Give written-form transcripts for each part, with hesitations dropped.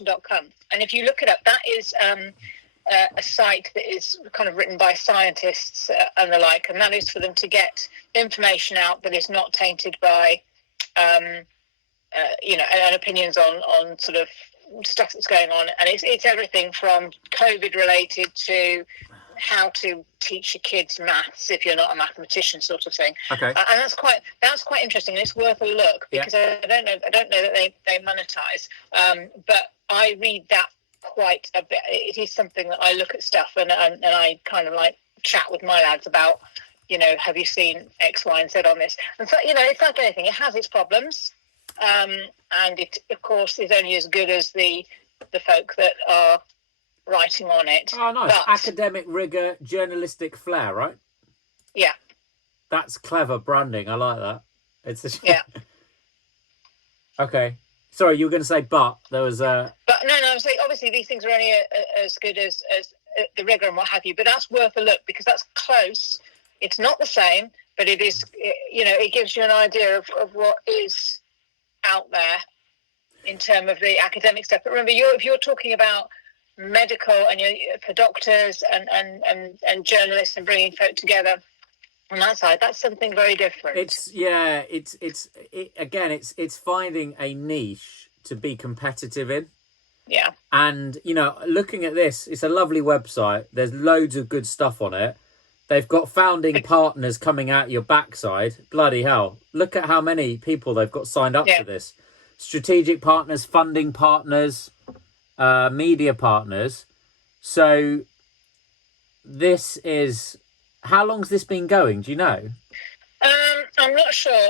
And if you look it up, that is a site that is kind of written by scientists and the like, and that is for them to get information out that is not tainted by, and opinions on sort of stuff that's going on. And it's everything from COVID related to how to teach your kids maths if you're not a mathematician, sort of thing. Okay. And that's quite interesting, and it's worth a look, because I don't know that they monetize, but I read that quite a bit. It is something that I look at stuff and I kind of like chat with my lads about, have you seen X, Y, and Z on this? And so, it's like anything, it has its problems, and it of course is only as good as the folk that are writing on it. Oh, nice. But, academic rigor, journalistic flair, right? Yeah. That's clever branding. I like that. Yeah. Okay. Sorry, you were going to say, but there was a... But no, I'm saying obviously these things are only as good as the rigor and what have you, but that's worth a look, because that's close. It's not the same, but it is, it gives you an idea of what is out there in terms of the academic stuff. But remember, if you're talking about medical and for doctors and journalists and bringing folk together on that side, that's something very different. It's finding a niche to be competitive in. Yeah. And looking at this, it's a lovely website. There's loads of good stuff on it. They've got founding partners coming out your backside. Bloody hell. Look at how many people they've got signed up to this. Strategic partners, funding partners, media partners. So this is... How long's this been going? Do you know? I'm not sure.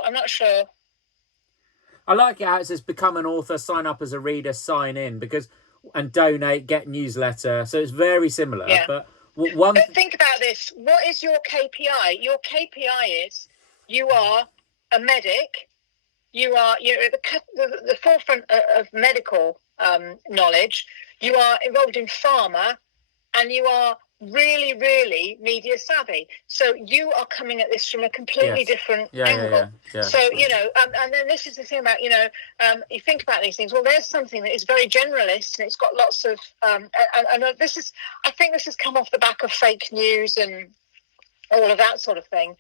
I like it how it says become an author, sign up as a reader, sign in, and donate, get newsletter. So it's very similar. Yeah. But think about this. What is your KPI? Your KPI is you are a medic. You're at the forefront of medical knowledge. You are involved in pharma, and you are really, really media savvy. So you are coming at this from a completely different angle. Yeah. So, and then this is the thing about, you think about these things. Well, there's something that is very generalist, and it's got lots of, I think this has come off the back of fake news and all of that sort of thing.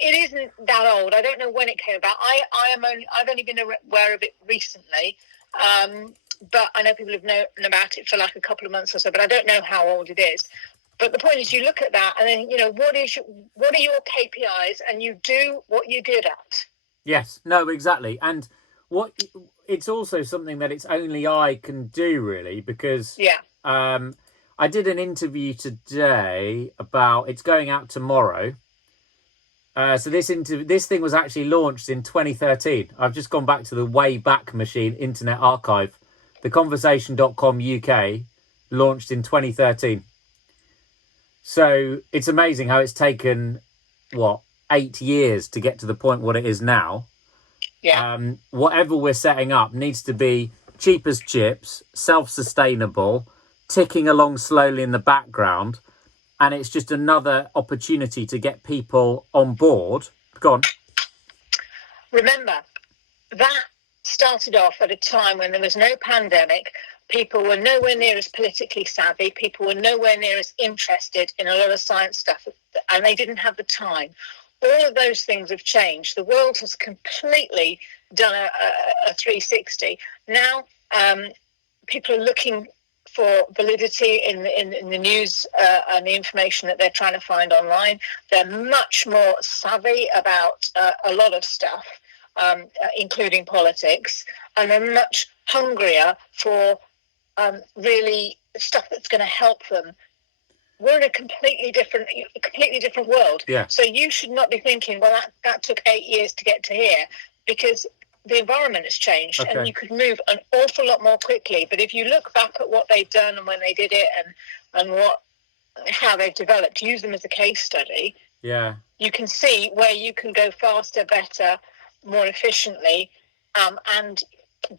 It isn't that old. I don't know when it came about. I've only been aware of it recently. But I know people have known about it for like a couple of months or so, but I don't know how old it is. But the point is, you look at that, and then what are your KPIs, and you do what you're good at. Yes, no, exactly, and it's also something that it's only I can do, really, because I did an interview today about it's going out tomorrow. So this thing was actually launched in 2013. I've just gone back to the Wayback Machine Internet Archive. Theconversation.com UK launched in 2013. So it's amazing how it's taken, 8 years to get to the point what it is now. Yeah. Whatever we're setting up needs to be cheap as chips, self-sustainable, ticking along slowly in the background. And it's just another opportunity to get people on board. Go on. Remember, that started off at a time when there was no pandemic. People were nowhere near as politically savvy. People were nowhere near as interested in a lot of science stuff, and they didn't have the time. All of those things have changed. The world has completely done a 360. Now, people are looking for validity in the news and the information that they're trying to find online. They're much more savvy about a lot of stuff, including politics, and they're much hungrier for really stuff that's going to help them. We're in a completely different world. Yeah. So you should not be thinking, well, that took 8 years to get to here, because the environment has changed, and you could move an awful lot more quickly. But if you look back at what they've done and when they did it and how they've developed, use them as a case study. Yeah. You can see where you can go faster, better, more efficiently, and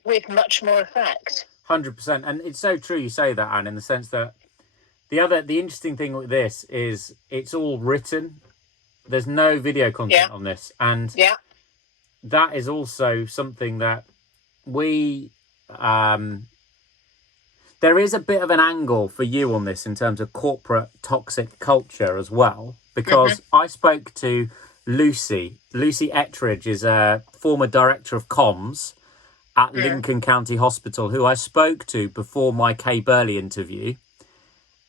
with much more effect. 100%. And it's so true you say that, Anne, in the sense that the interesting thing with this is it's all written. There's no video content on this. And that is also something that we There is a bit of an angle for you on this in terms of corporate toxic culture as well, because I spoke to Lucy. Lucy Ettridge is a former director of comms at Lincoln County Hospital, who I spoke to before my Kay Burley interview.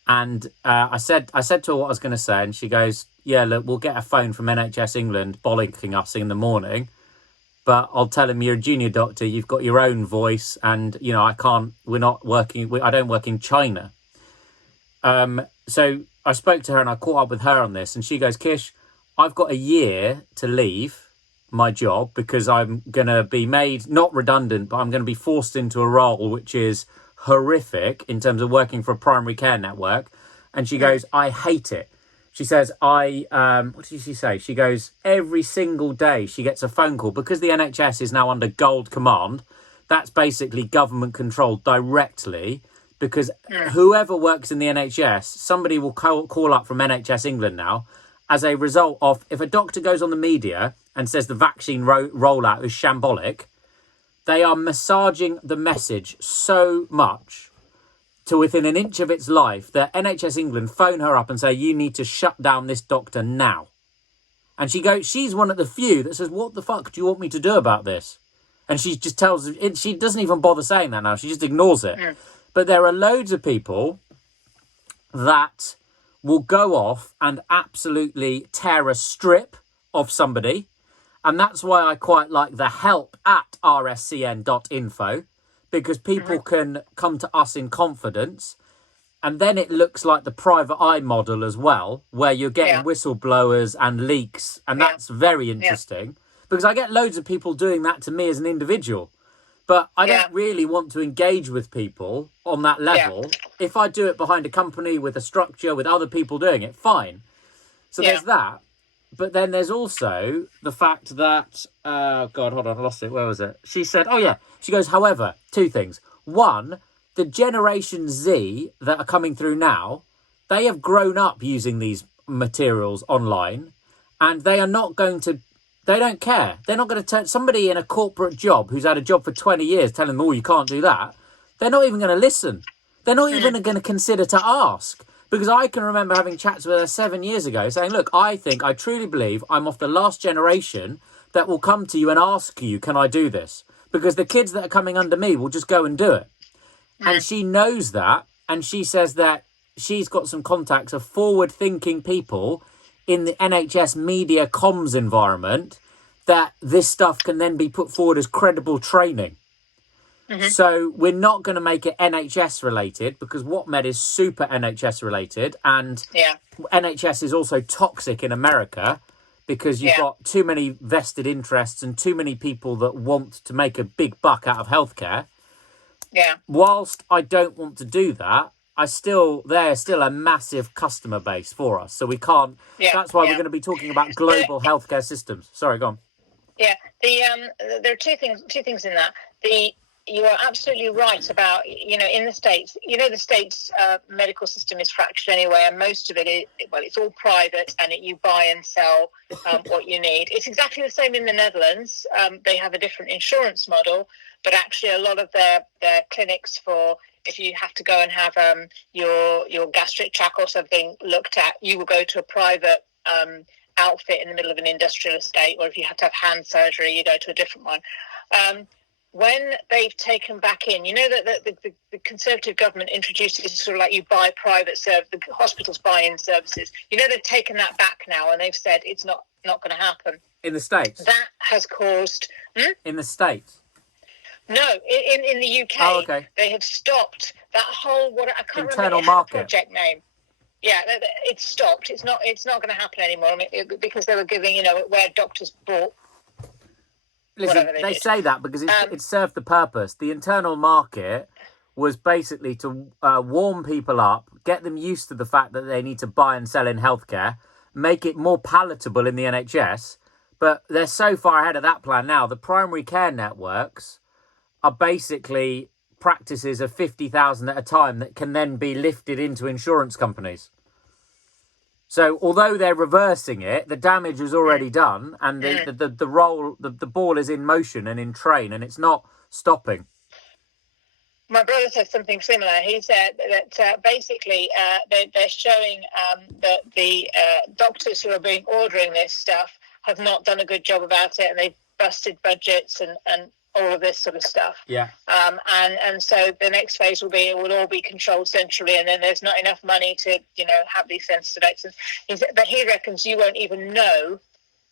And I said to her what I was going to say, and she goes, yeah, look, we'll get a phone from NHS England bollocking us in the morning, but I'll tell him you're a junior doctor, you've got your own voice, and, you know, I don't work in China. So I spoke to her and I caught up with her on this, and she goes, Kish, I've got a year to leave my job because I'm going to be made, not redundant, but I'm going to be forced into a role which is horrific in terms of working for a primary care network. And she goes, I hate it. She says, what did she say? She goes, every single day she gets a phone call because the NHS is now under gold command. That's basically government controlled directly, because whoever works in the NHS, somebody will call up from NHS England now as a result of, if a doctor goes on the media and says the vaccine rollout is shambolic, they are massaging the message so much to within an inch of its life that NHS England phone her up and say, you need to shut down this doctor now. And she's one of the few that says, what the fuck do you want me to do about this? And she just tells it, she doesn't even bother saying that now. She just ignores it. But there are loads of people that will go off and absolutely tear a strip of somebody. And that's why I quite like the help at RSCN.info, because people can come to us in confidence. And then it looks like the private eye model as well, where you're getting whistleblowers and leaks. And that's very interesting, because I get loads of people doing that to me as an individual. But I don't really want to engage with people on that level. If I do it behind a company with a structure, with other people doing it, fine. So there's that. But then there's also the fact that, God, hold on, I lost it. Where was it? She said, she goes, however, two things. One, the Generation Z that are coming through now, they have grown up using these materials online, and they are not going to, they don't care. They're not going to turn somebody in a corporate job who's had a job for 20 years telling them, oh, you can't do that. They're not even going to listen. They're not even going to consider to ask. Because I can remember having chats with her 7 years ago saying, look, I truly believe I'm of the last generation that will come to you and ask you, can I do this? Because the kids that are coming under me will just go and do it. And she knows that. And she says that she's got some contacts of forward-thinking people in the NHS media comms environment, that this stuff can then be put forward as credible training. So we're not going to make it NHS related, because WhatMed is super NHS related, and NHS is also toxic in America because you've got too many vested interests and too many people that want to make a big buck out of healthcare. Whilst I don't want to do that, they're still a massive customer base for us. So we can't. That's why we're going to be talking about global healthcare systems. Sorry, go on. There are two things in that. You are absolutely right about, in the States, the States medical system is fractured anyway, and most of it it's all private, and you buy and sell what you need. It's exactly the same in the Netherlands. They have a different insurance model, but actually a lot of their clinics, for if you have to go and have your gastric tract or something looked at, you will go to a private outfit in the middle of an industrial estate, or if you have to have hand surgery, you go to a different one. When they've taken back in, that the Conservative government introduces sort of like you buy private service, the hospitals buy in services. They've taken that back now, and they've said it's not going to happen. In the States? That has caused... In the States? No, in the UK. Oh, okay. They have stopped that whole, I can't internal remember market the project name. Yeah, it's stopped. It's not going to happen anymore. Because they were giving, where doctors bought. Listen, they say that because it served the purpose. The internal market was basically to warm people up, get them used to the fact that they need to buy and sell in healthcare, make it more palatable in the NHS. But they're so far ahead of that plan now. The primary care networks are basically practices of 50,000 at a time that can then be lifted into insurance companies. So although they're reversing it, the damage is already done, and the ball is in motion and in train, and it's not stopping. My brother said something similar. He said that basically they're showing that the doctors who are ordering this stuff have not done a good job about it, and they've busted budgets and all of this sort of stuff. Yeah. And so the next phase will all be controlled centrally, and then there's not enough money to have these sensitive actions. But he reckons you won't even know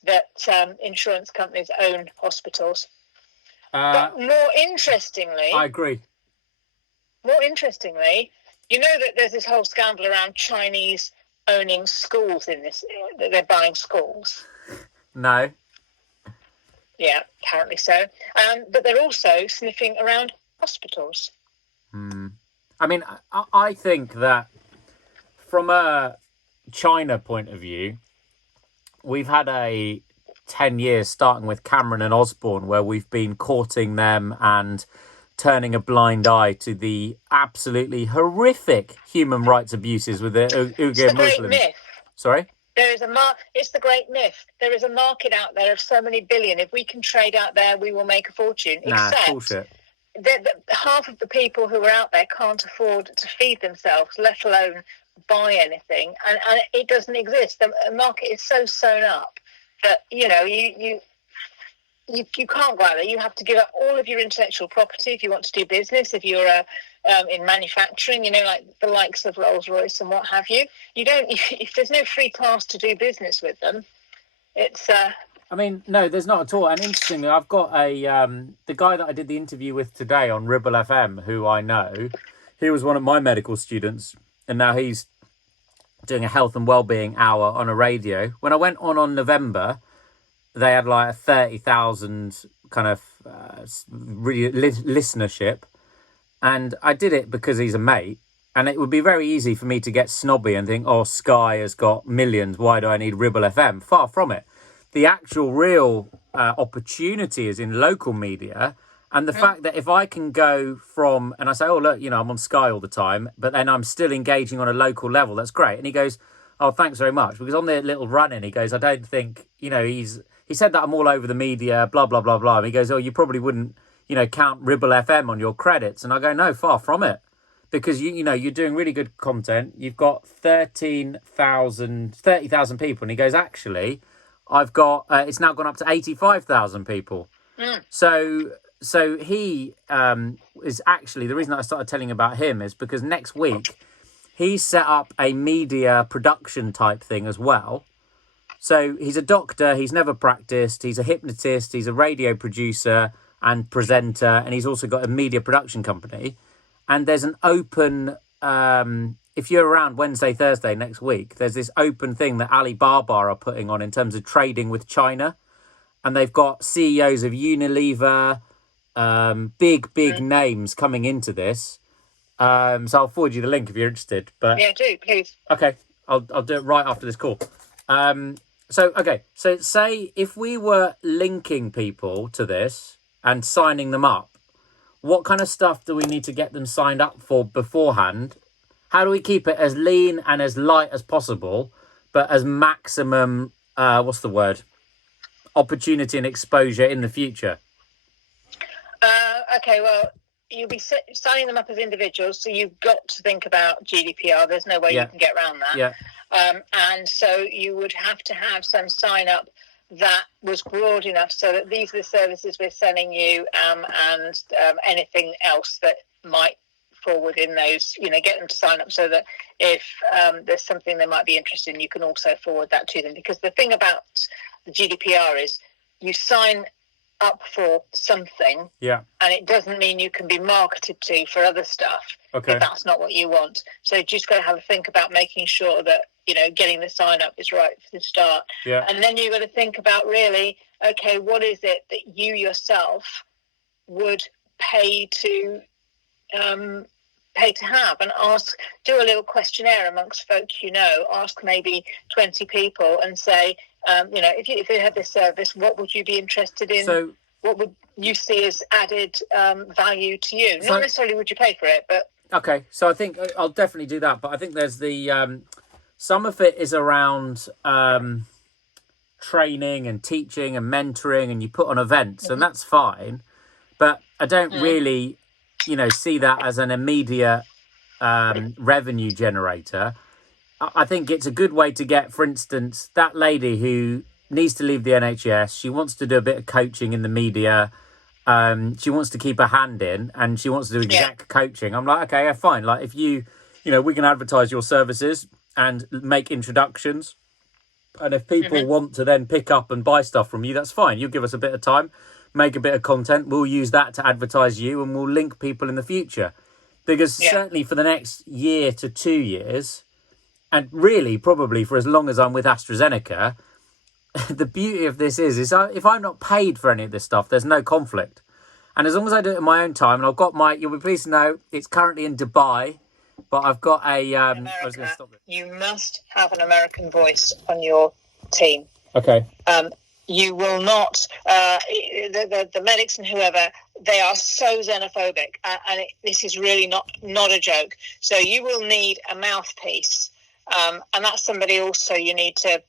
that insurance companies own hospitals. But more interestingly, I agree. More interestingly, you know that there's this whole scandal around Chinese owning schools that they're buying schools. No. Yeah, apparently so. But they're also sniffing around hospitals. I mean, I think that from a China point of view, we've had a 10 years starting with Cameron and Osborne where we've been courting them and turning a blind eye to the absolutely horrific human rights abuses with the Uyghur Muslims. Myth. Sorry? It's the great myth. There is a market out there of so many billion. If we can trade out there, we will make a fortune. Nah, bullshit. Half of the people who are out there can't afford to feed themselves, let alone buy anything. And it doesn't exist. The market is so sewn up that, you can't go out there. You have to give up all of your intellectual property if you want to do business. If you're in manufacturing, like the likes of Rolls-Royce and what have you, you don't. If there's no free pass to do business with them, it's. I mean, no, there's not at all. And interestingly, I've got the guy that I did the interview with today on Ribble FM, who I know. He was one of my medical students, and now he's doing a health and wellbeing hour on a radio. When I went on November, they had like 30,000 kind of listenership. And I did it because he's a mate. And it would be very easy for me to get snobby and think, oh, Sky has got millions. Why do I need Ribble FM? Far from it. The actual real opportunity is in local media. And the fact that if I can go from, and I say, oh, look, I'm on Sky all the time, but then I'm still engaging on a local level, that's great. And he goes, oh, thanks very much. Because on the little run-in, he goes, I don't think, he said that I'm all over the media, blah, blah, blah, blah. And he goes, oh, you probably wouldn't, count Ribble FM on your credits. And I go, no, far from it. Because, you're doing really good content. You've got 30,000 people. And he goes, actually, I've got, it's now gone up to 85,000 people. So he is actually, the reason that I started telling about him is because next week, he's set up a media production type thing as well. So he's a doctor, he's never practiced, he's a hypnotist, he's a radio producer and presenter, and he's also got a media production company. And there's an open, if you're around Wednesday, Thursday next week, there's this open thing that Alibaba are putting on in terms of trading with China. And they've got CEOs of Unilever, big names coming into this. So I'll forward you the link if you're interested. But yeah, do, please. Okay, I'll do it right after this call. So say if we were linking people to this and signing them up, what kind of stuff do we need to get them signed up for beforehand? How do we keep it as lean and as light as possible, but as maximum, opportunity and exposure in the future? Okay, well, you'll be signing them up as individuals, so you've got to think about GDPR. There's no way you can get around that. Yeah. And so you would have to have some sign up that was broad enough so that these are the services we're selling you, and anything else that might fall within those, get them to sign up so that if there's something they might be interested in, you can also forward that to them. Because the thing about the GDPR is you sign up for something, and it doesn't mean you can be marketed to for other stuff if that's not what you want. So you just got to have a think about making sure that getting the sign up is right for the start, and then you've got to think about really, okay, what is it that you yourself would pay to have, and do a little questionnaire amongst folk ask maybe 20 people and say, if you had this service, what would you be interested in? So, what would you see as added value to you? Not necessarily would you pay for it, but... Okay, so I think I'll definitely do that. But I think there's the... some of it is around training and teaching and mentoring, and you put on events, and that's fine. But I don't really see that as an immediate revenue generator, I think it's a good way to get, for instance, that lady who needs to leave the NHS. She wants to do a bit of coaching in the media. She wants to keep her hand in, and she wants to do exec coaching. I'm like, okay, yeah, fine. Like, if we can advertise your services and make introductions. And if people want to then pick up and buy stuff from you, that's fine. You give us a bit of time, make a bit of content. We'll use that to advertise you, and we'll link people in the future. Because certainly for the next year to 2 years, and really probably for as long as I'm with AstraZeneca, the beauty of this is if I'm not paid for any of this stuff, there's no conflict. And as long as I do it in my own time, and I've got you'll be pleased to know, it's currently in Dubai, but I've got a... America, I was going to stop it. You must have an American voice on your team. Okay. You will not... the medics and whoever, they are so xenophobic, and this is really not a joke. So you will need a mouthpiece, and that's somebody also you need to...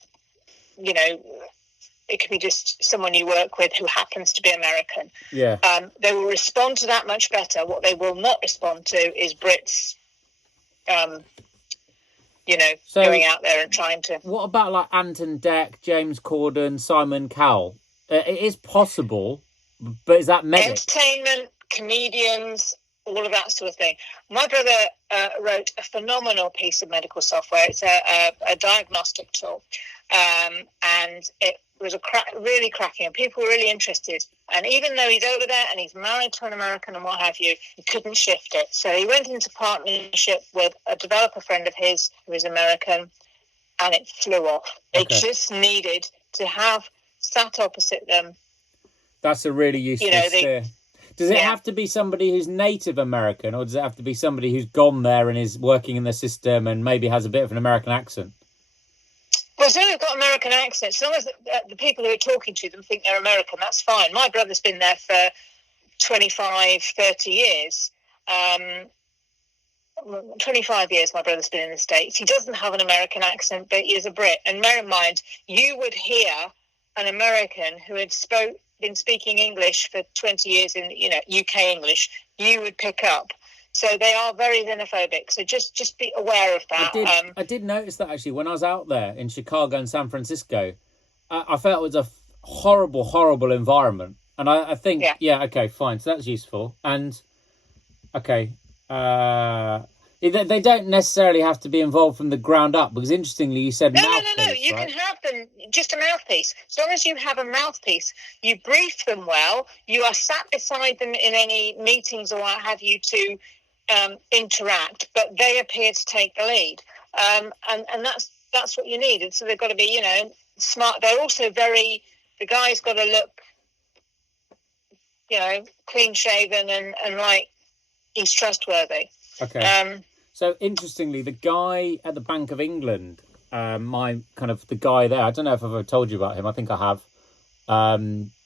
it could be just someone you work with who happens to be American. Yeah. They will respond to that much better. What they will not respond to is Brits, going out there and trying to... What about like Anton Deck, James Corden, Simon Cowell? It is possible, but is that medic? Entertainment, comedians, all of that sort of thing. My brother wrote a phenomenal piece of medical software. It's a diagnostic tool. And it was really cracking, and people were really interested. And even though he's over there and he's married to an American and what have you, he couldn't shift it. So he went into partnership with a developer friend of his who is American, and it flew off. Okay. They just needed to have sat opposite them. That's a really useful steer. Does it have to be somebody who's native American, or does it have to be somebody who's gone there and is working in the system and maybe has a bit of an American accent? Well, as long as they've got American accents, as long as the people who are talking to them think they're American, that's fine. My brother's been there for 25, 30 years. 25 years my brother's been in the States. He doesn't have an American accent, but he is a Brit. And bear in mind, you would hear an American who had been speaking English for 20 years in UK English, you would pick up. So they are very xenophobic. So just be aware of that. I did notice that actually when I was out there in Chicago and San Francisco. I felt it was a horrible, horrible environment. And I think, okay, fine. So that's useful. And, okay, they don't necessarily have to be involved from the ground up, because interestingly you said mouthpiece. No. You can have them, just a mouthpiece. As long as you have a mouthpiece, you brief them well, you are sat beside them in any meetings or what have you to interact, but they appear to take the lead. And that's what you need. And so they've got to be, smart. They're also the guy's got to look, clean shaven and like he's trustworthy. Okay. So interestingly, the guy at the Bank of England, the guy there, I don't know if I've ever told you about him. I think I have.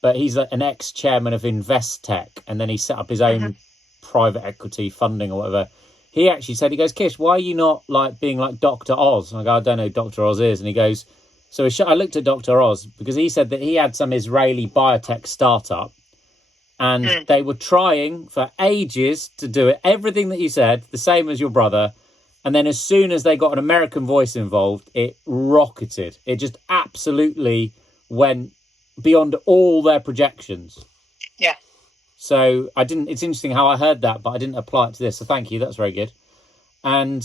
But he's an ex-chairman of Investec, and then he set up his own private equity funding or whatever. He actually said, he goes, Kish, why are you not like being like Dr. Oz? And I go, I don't know who Dr. Oz is. And he goes, so I looked at Dr. Oz because he said that he had some Israeli biotech startup, and they were trying for ages to do it. Everything that you said, the same as your brother. And then as soon as they got an American voice involved, it rocketed. It just absolutely went beyond all their projections. Yeah. So it's interesting how I heard that, but I didn't apply it to this. So thank you. That's very good. And